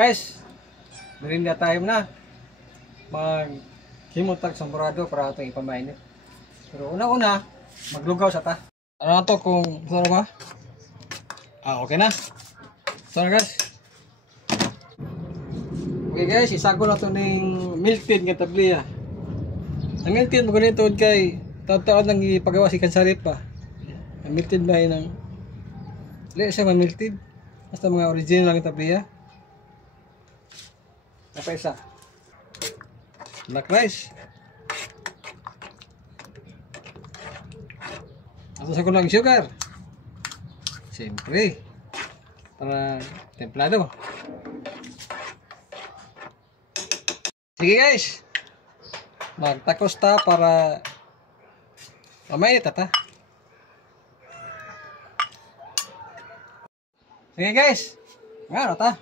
Guys, merinda time na. Maghimutag samburado para ito ipamainit. Pero una-una, maglugaw sa ta. Ano na to kung saan ba? Okay na. So na guys. Okay guys, isago na to ng milk-tin nga tabliya. Ang milk-tin mo ganito kay taon-taon nang ipagawa si Kansarit pa. Ang milk-tin ba yun ang li siya milk-tin. Basta mga original lang tabliya. Apa isa? Black rice. Ato sa kulang sugar. Siyempre. Para templado. Sige guys. Magtakos ta para mainit ta. Sige guys. Ano ta?